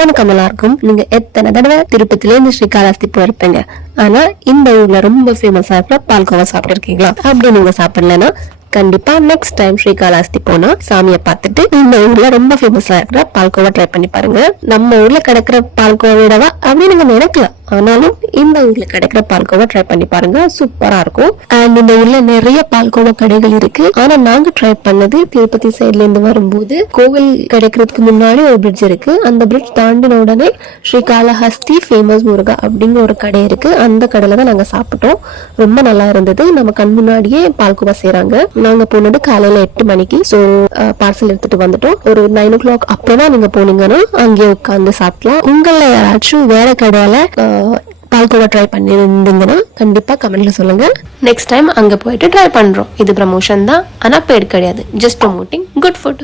வணக்கம் எல்லாருக்கும். நீங்க எத்தனை தடவை திருப்பதில இருந்து ஸ்ரீகாళஹஸ்தி போயிருப்பீங்க. ஆனா இந்த ஊர்ல ரொம்ப ஃபேமஸா இருக்கிற பால்கோவா சாப்பிட்டு இருக்கீங்களா? அப்படி நீங்க சாப்பிடலன்னா கண்டிப்பா நெக்ஸ்ட் டைம் ஸ்ரீகாளஹஸ்தி போனா சாமியை பார்த்துட்டு இந்த ஊர்ல ரொம்ப ஃபேமஸா இருக்கிற பால்கோவா ட்ரை பண்ணி பாருங்க. நம்ம ஊர்ல கிடைக்கிற பால்கோவா விடவா அப்படின்னு நீங்க நினைக்கலாம். ஆனாலும் இந்த ஊர்ல கிடைக்கிற பால்கோவா ட்ரை பண்ணி பாருங்க, சூப்பரா இருக்கும். அண்ட் இந்த ஊர்ல நிறைய பால்கோவா கடைகள் இருக்கு. ஆனா நாங்க ட்ரை பண்ணது திருப்பதி சைட்ல இருந்து வரும்போது கோவில் கிடைக்கிறதுக்கு முன்னாடி ஒரு பிரிட்ஜ் இருக்கு. அந்த பிரிட்ஜ் தாண்டின உடனே ஸ்ரீகாளஹஸ்தி ஃபேமஸ் முருகா அப்படிங்கிற ஒரு கடை இருக்கு. அந்த கடையில தான் நாங்க சாப்பிட்டோம். ரொம்ப நல்லா இருந்தது. நம்ம கண் முன்னாடியே பால்கோவா செய்யறாங்க. நாங்க போனது காலையில 8 மணிக்கு. ஸோ பார்சல் எடுத்துட்டு வந்துட்டோம். ஒரு 9 o'clock அப்பதான் நீங்க போனீங்கன்னா அங்கேயே உட்காந்து சாப்பிடலாம். உங்கள யாராச்சும் வேற கடையில பால்கோவா ட்ரை பண்ணிருந்தீங்கன்னா கண்டிப்பா கமெண்ட்ல சொல்லுங்க. நெக்ஸ்ட் டைம் அங்க போயிட்டு ட்ரை பண்றோம். இது ப்ரமோஷன் தான், ஆனா பெய்ட் கிடையாது. Just promoting good food.